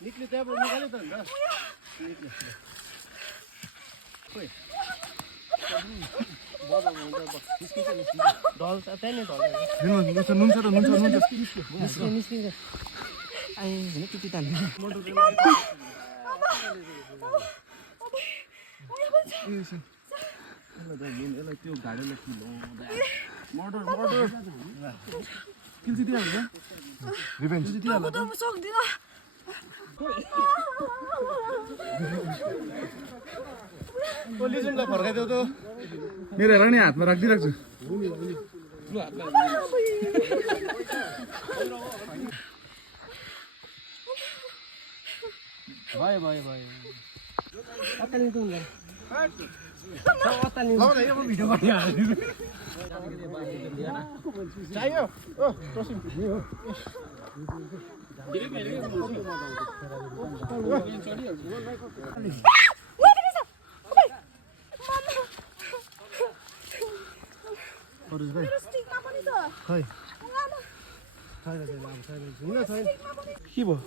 निक्ले त्यहाँबाट निकाल्यो त अन्त त्यो गाडीलाई मर्डर मर्डर किन चाहिँ दिइहाल्छ रिभेन्ज दिइहाल्छ सक्दिनँ लिजुमलाई फर्काइदेऊ त मेरो हेर नि हातमा राखिदिइराख्छु भयो भयो भयो चाहियो के भयो